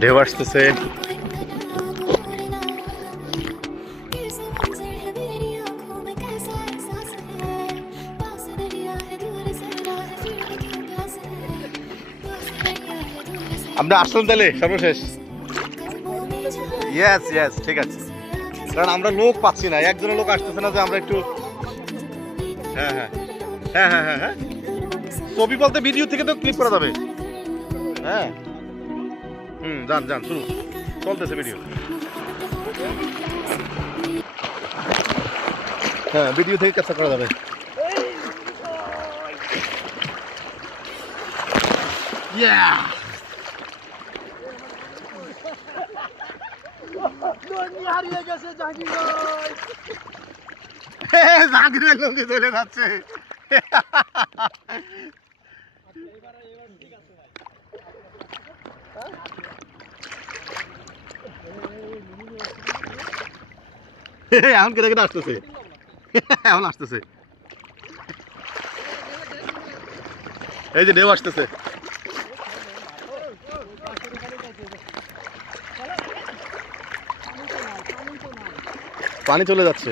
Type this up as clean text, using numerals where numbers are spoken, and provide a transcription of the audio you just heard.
ঢেউ আসতেছে। আমরা আসলাম তাহলে সর্বশেষ। ইয়েস ইয়েস, ঠিক আছে, কারণ আমরা লোক পাচ্ছি না, একজনের লোক আসতেছে না যে আমরা একটু। হ্যাঁ হ্যাঁ হ্যাঁ হ্যাঁ হ্যাঁ হ্যাঁ, ছবি বলতে ভিডিও থেকে তো ক্লিপ করা যাবে। হ্যাঁ যান যান, শুরু চলতেছে ভিডিও। হ্যাঁ, ভিডিও থেকে ক্যাপচার করা যাবে। জাহাঙ্গীরের লঙ্গি চলে যাচ্ছে। এখন কেটে কেটে আসতেছে, এখন আসতেছে, এই যে ঢেউ আসতেছে। পানি চলে যাচ্ছে।